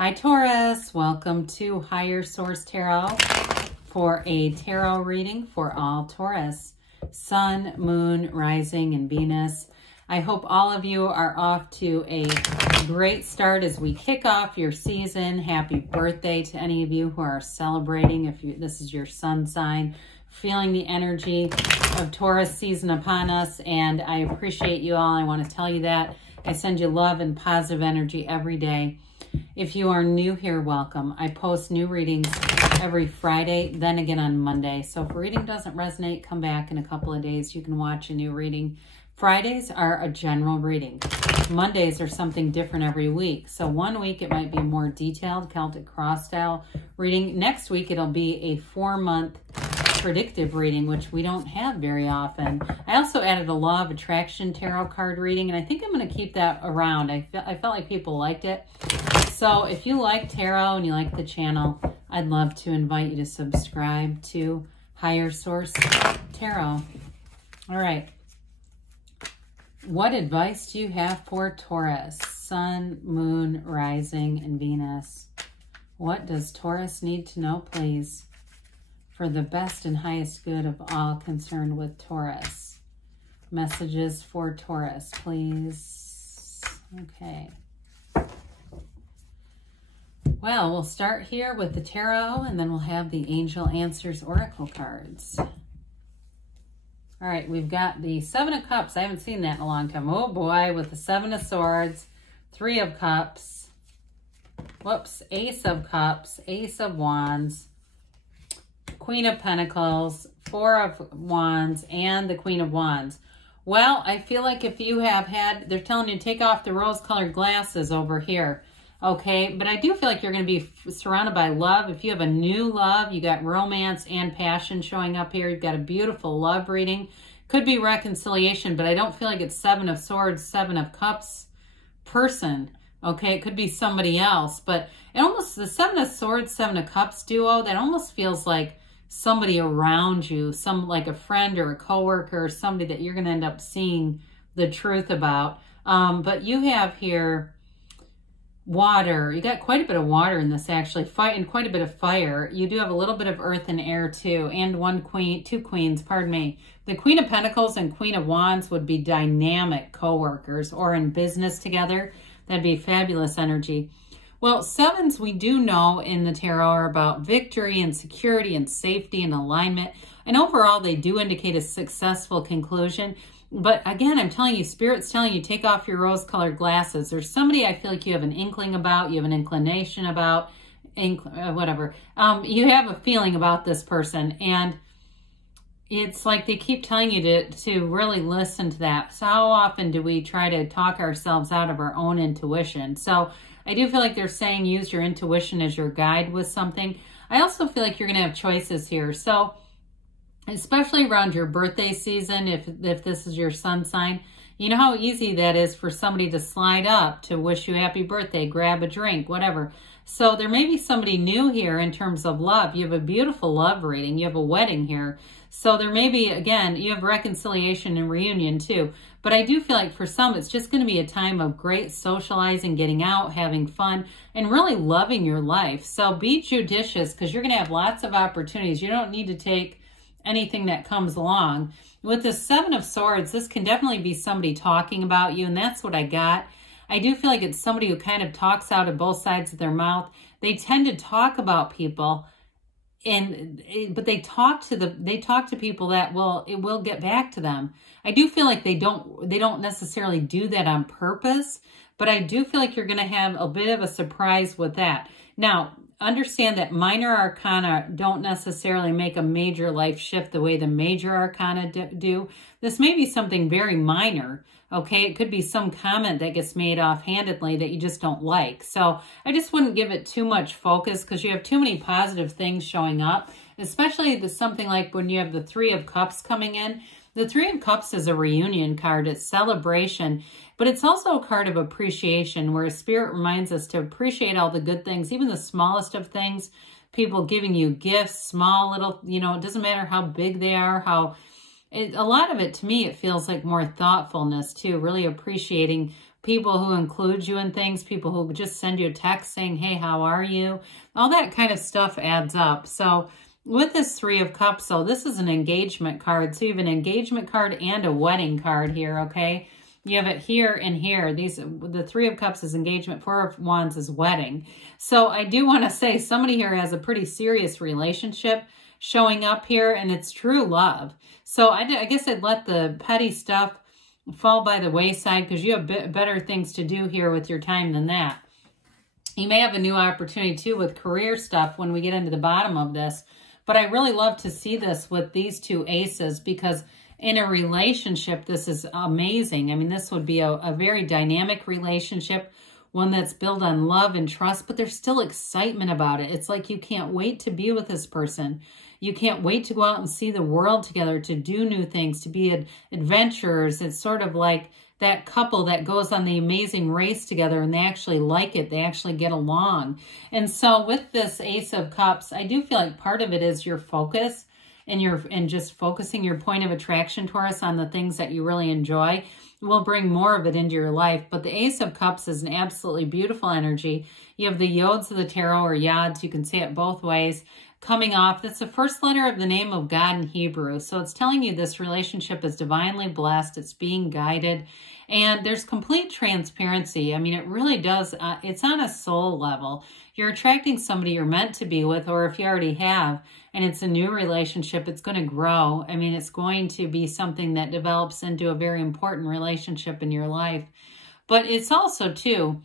Hi Taurus, welcome to Higher Source Tarot for a tarot reading for all Taurus, Sun, Moon, Rising, and Venus. I hope all of you are off to a great start as we kick off your season. Happy birthday to any of you who are celebrating. If this is your sun sign, feeling the energy of Taurus season upon us, and I appreciate you all. I want to tell you that. I send you love and positive energy every day. If you are new here, welcome. I post new readings every Friday, then again on Monday. So if a reading doesn't resonate, come back in a couple of days. You can watch a new reading. Fridays are a general reading. Mondays are something different every week. So one week it might be a more detailed Celtic cross style reading. Next week it'll be a 4-month predictive reading, which we don't have very often. I also added a law of attraction tarot card reading, and I think I'm going to keep that around. I felt like people liked it. So if you like tarot and you like the channel, I'd love to invite you to subscribe to Higher Source Tarot. All right. What advice do you have for Taurus? Sun, Moon, Rising, and Venus. What does Taurus need to know, please, for the best and highest good of all concerned with Taurus? Messages for Taurus, please. Okay. Well, we'll start here with the tarot, and then we'll have the Angel Answers Oracle cards. All right, we've got the Seven of Cups. I haven't seen that in a long time. Oh boy, with the Seven of Swords, Three of Cups, whoops, Ace of Cups, Ace of Wands, Queen of Pentacles, Four of Wands, and the Queen of Wands. Well, I feel like if you have had, they're telling you to take off the rose-colored glasses over here. Okay, but I do feel like you're going to be surrounded by love. If you have a new love, you got romance and passion showing up here. You've got a beautiful love reading. Could be reconciliation, but I don't feel like it's Seven of Swords, Seven of Cups person. Okay, it could be somebody else, but it almost, the Seven of Swords, Seven of Cups duo, that almost feels like somebody around you, like a friend or a coworker or somebody that you're going to end up seeing the truth about. But you have here water. You got quite a bit of water in this, actually. Fire and quite a bit of fire. You do have a little bit of earth and air too, and two queens, pardon me. The Queen of Pentacles and Queen of Wands would be dynamic co-workers or in business together. That'd be fabulous energy. Well, sevens we do know in the tarot are about victory and security and safety and alignment. And overall, they do indicate a successful conclusion. But again, I'm telling you, Spirit's telling you, take off your rose-colored glasses. There's somebody I feel like you have an inkling about, you have an inclination about, whatever. You have a feeling about this person, and it's like they keep telling you to really listen to that. So how often do we try to talk ourselves out of our own intuition? So I do feel like they're saying use your intuition as your guide with something. I also feel like you're going to have choices here. So especially around your birthday season, if this is your sun sign, you know how easy that is for somebody to slide up to wish you happy birthday, grab a drink, whatever. So there may be somebody new here in terms of love. You have a beautiful love reading. You have a wedding here. So there may be, again, you have reconciliation and reunion too. But I do feel like for some, it's just going to be a time of great socializing, getting out, having fun, and really loving your life. So be judicious, because you're going to have lots of opportunities. You don't need to take anything that comes along. With the Seven of Swords, this can definitely be somebody talking about you, and that's what I got. I do feel like it's somebody who kind of talks out of both sides of their mouth. They tend to talk about people, but they talk to people that it will get back to them. I do feel like they don't necessarily do that on purpose, but I do feel like you're going to have a bit of a surprise with that. Now, understand that minor arcana don't necessarily make a major life shift the way the major arcana do. This may be something very minor, okay? It could be some comment that gets made offhandedly that you just don't like. So I just wouldn't give it too much focus, because you have too many positive things showing up, especially something like when you have the Three of Cups coming in. The Three of Cups is a reunion card. It's celebration, but it's also a card of appreciation, where Spirit reminds us to appreciate all the good things, even the smallest of things. People giving you gifts, small little, it doesn't matter how big they are, a lot of it, to me, it feels like more thoughtfulness too, really appreciating people who include you in things, people who just send you a text saying, hey, how are you? All that kind of stuff adds up. So with this Three of Cups, so this is an engagement card. So you have an engagement card and a wedding card here, okay? You have it here and here. The Three of Cups is engagement, Four of Wands is wedding. So I do want to say somebody here has a pretty serious relationship showing up here, and it's true love. So I guess I'd let the petty stuff fall by the wayside because you have better things to do here with your time than that. You may have a new opportunity too with career stuff when we get into the bottom of this. But I really love to see this with these two aces because in a relationship, this is amazing. I mean, this would be a very dynamic relationship, one that's built on love and trust, but there's still excitement about it. It's like you can't wait to be with this person. You can't wait to go out and see the world together, to do new things, to be adventurers. It's sort of like that couple that goes on the amazing race together and they actually like it. They actually get along. And so with this Ace of Cups, I do feel like part of it is your focus and just focusing your point of attraction, Taurus, on the things that you really enjoy will bring more of it into your life. But the Ace of Cups is an absolutely beautiful energy. You have the Yods of the Tarot, or Yods, you can say it both ways, coming off. That's the first letter of the name of God in Hebrew. So it's telling you this relationship is divinely blessed. It's being guided. And there's complete transparency. I mean, it really does. It's on a soul level. You're attracting somebody you're meant to be with, or if you already have, and it's a new relationship, it's going to grow. I mean, it's going to be something that develops into a very important relationship in your life. But it's also, too,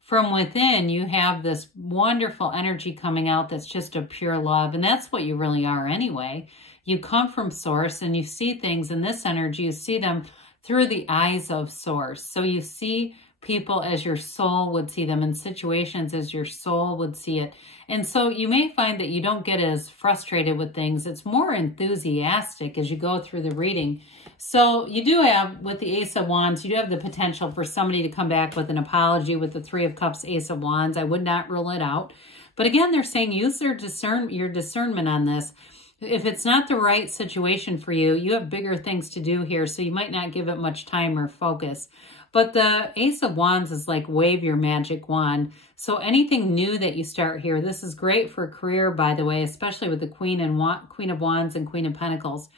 from within, you have this wonderful energy coming out that's just a pure love. And that's what you really are anyway. You come from Source and you see things in this energy. You see them through the eyes of Source. So you see people as your soul would see them, in situations as your soul would see it. And so you may find that you don't get as frustrated with things. It's more enthusiastic as you go through the reading. So you do have, with the Ace of Wands, you do have the potential for somebody to come back with an apology with the Three of Cups, Ace of Wands. I would not rule it out. But again, they're saying use your discernment on this. If it's not the right situation for you, you have bigger things to do here, so you might not give it much time or focus. But the Ace of Wands is like wave your magic wand. So anything new that you start here, this is great for career, by the way, especially with the Queen of Wands and Queen of Pentacles.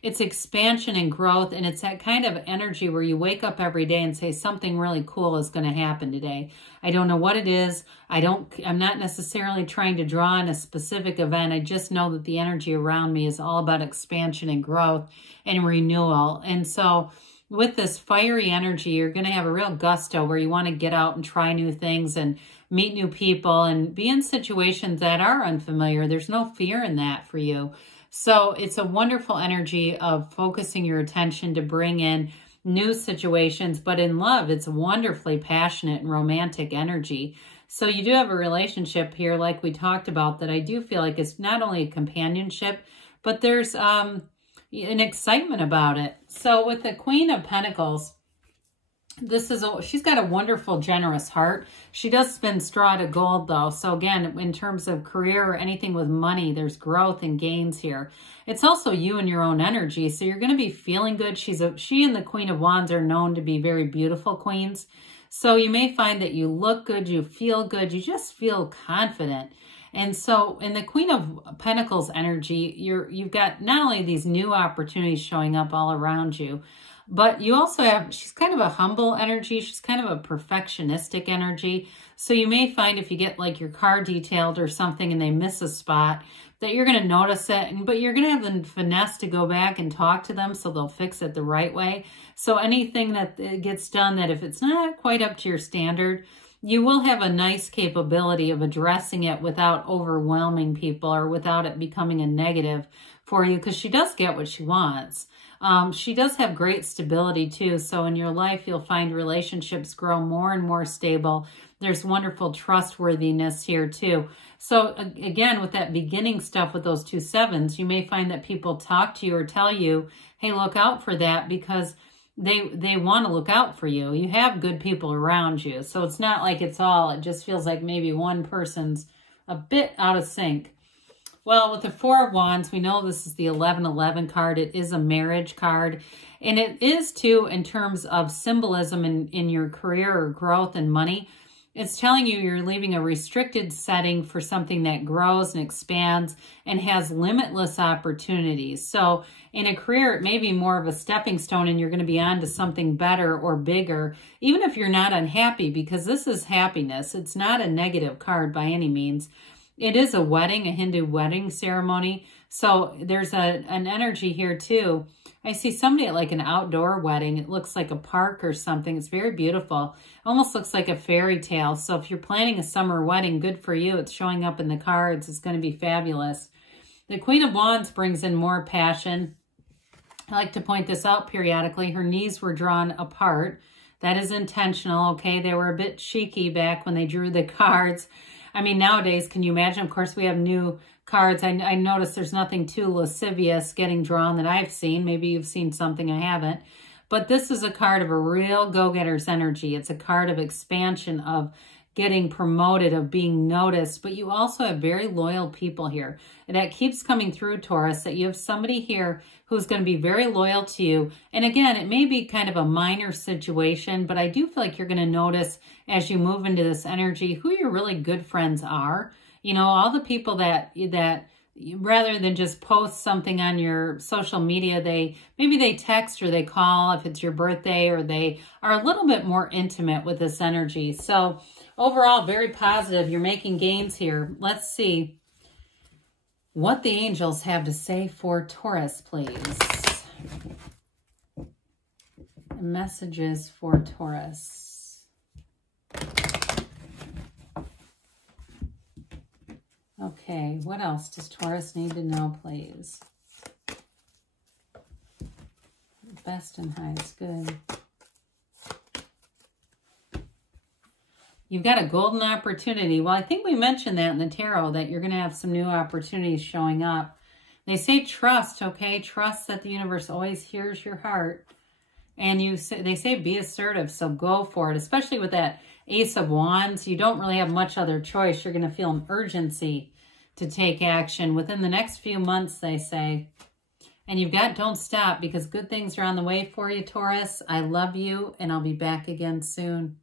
It's expansion and growth, and it's that kind of energy where you wake up every day and say something really cool is going to happen today. I don't know what it is. I'm not necessarily trying to draw on a specific event. I just know that the energy around me is all about expansion and growth and renewal. And so with this fiery energy, you're going to have a real gusto where you want to get out and try new things and meet new people and be in situations that are unfamiliar. There's no fear in that for you. So it's a wonderful energy of focusing your attention to bring in new situations. But in love, it's wonderfully passionate and romantic energy. So you do have a relationship here, like we talked about, that I do feel like it's not only a companionship, but there's an excitement about it. So with the Queen of Pentacles, she's got a wonderful, generous heart. She does spin straw to gold, though. So again, in terms of career or anything with money, there's growth and gains here. It's also you and your own energy. So you're going to be feeling good. She and the Queen of Wands are known to be very beautiful queens. So you may find that you look good, you feel good, you just feel confident. And so in the Queen of Pentacles energy, you've got not only these new opportunities showing up all around you, but you also have, she's kind of a humble energy. She's kind of a perfectionistic energy. So you may find if you get like your car detailed or something and they miss a spot, that you're going to notice it, but you're going to have the finesse to go back and talk to them so they'll fix it the right way. So anything that gets done that if it's not quite up to your standard, you will have a nice capability of addressing it without overwhelming people or without it becoming a negative for you, because she does get what she wants. She does have great stability too. So in your life, you'll find relationships grow more and more stable. There's wonderful trustworthiness here too. So again, with that beginning stuff with those 2 sevens, you may find that people talk to you or tell you, hey, look out for that, because they want to look out for you. You have good people around you. So it's not like it just feels like maybe one person's a bit out of sync. Well, with the Four of Wands, we know this is the 1111 card. It is a marriage card. And it is, too, in terms of symbolism in your career or growth and money. It's telling you you're leaving a restricted setting for something that grows and expands and has limitless opportunities. So in a career, it may be more of a stepping stone and you're going to be on to something better or bigger, even if you're not unhappy, because this is happiness. It's not a negative card by any means. It is a wedding, a Hindu wedding ceremony. So there's an energy here too. I see somebody at like an outdoor wedding. It looks like a park or something. It's very beautiful. Almost looks like a fairy tale. So if you're planning a summer wedding, good for you. It's showing up in the cards. It's going to be fabulous. The Queen of Wands brings in more passion. I like to point this out periodically. Her knees were drawn apart. That is intentional, okay? They were a bit cheeky back when they drew the cards. I mean, nowadays, can you imagine? Of course, we have new cards. I notice there's nothing too lascivious getting drawn that I've seen. Maybe you've seen something I haven't. But this is a card of a real go-getter's energy. It's a card of expansion, of getting promoted, of being noticed. But you also have very loyal people here. And that keeps coming through, Taurus, that you have somebody here who's going to be very loyal to you. And again, it may be kind of a minor situation, but I do feel like you're going to notice as you move into this energy who your really good friends are. You know, all the people that rather than just post something on your social media, maybe they text or they call if it's your birthday, or they are a little bit more intimate with this energy. So overall, very positive. You're making gains here. Let's see what the angels have to say for Taurus, please. Messages for Taurus. Okay, what else does Taurus need to know, please? Best and highest, good. You've got a golden opportunity. Well, I think we mentioned that in the tarot, that you're going to have some new opportunities showing up. They say trust, okay? Trust that the universe always hears your heart. And they say be assertive, so go for it. Especially with that Ace of Wands, you don't really have much other choice. You're going to feel an urgency to take action within the next few months, they say. And you've got don't stop, because good things are on the way for you, Taurus. I love you, and I'll be back again soon.